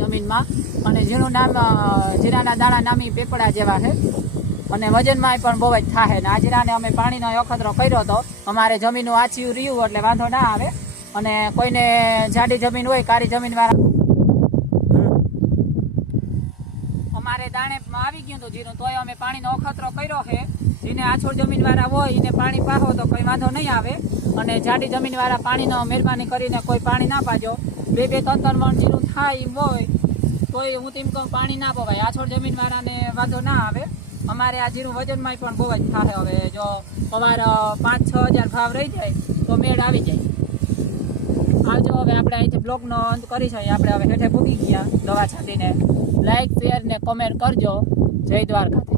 જમીનમાં અને જીરું નામ જીરાના દાણા નામી પેપડા જેવા છે અને વજનમાં પણ બહુ જ થાય ને આ જીરાને અમે પાણીનો અખતરો કર્યો હતો અમારે જમીનનું આછિયું રહ્યું એટલે વાંધો ના આવે અને કોઈને જાડી જમીન હોય કાળી જમીન વાળા અમારે દાણેમાં આવી ગયું હતું જીરું તોય અમે પાણીનો અખતરો કર્યો છે જેને આછોડ જમીન વાળા હોય એને પાણી પાહો તો કોઈ વાંધો નહીં આવે અને જાડી જમીન વાળા પાણીનો મહેરબાની કરીને કોઈ પાણી ના પાજો 2-3 મણ જીરું થાય એમ હોય તોય હું તેમ કહું પાણી ના પવાય આછોડ જમીન વાળાને વાંધો ના આવે અમારે આ જીરું વજનમાં પણ બહુ જ થાય હવે જો અમારો 5-6 હજાર ભાવ રહી જાય તો મેળ આવી જાય આવજો હવે આપણે અહીંથી બ્લોગનો અંત કરી છે આપણે હવે હેઠે પૂગી ગયા દવા છાંટીને લાઈક શેર ને કમેન્ટ કરજો જય દ્વારકાધીશ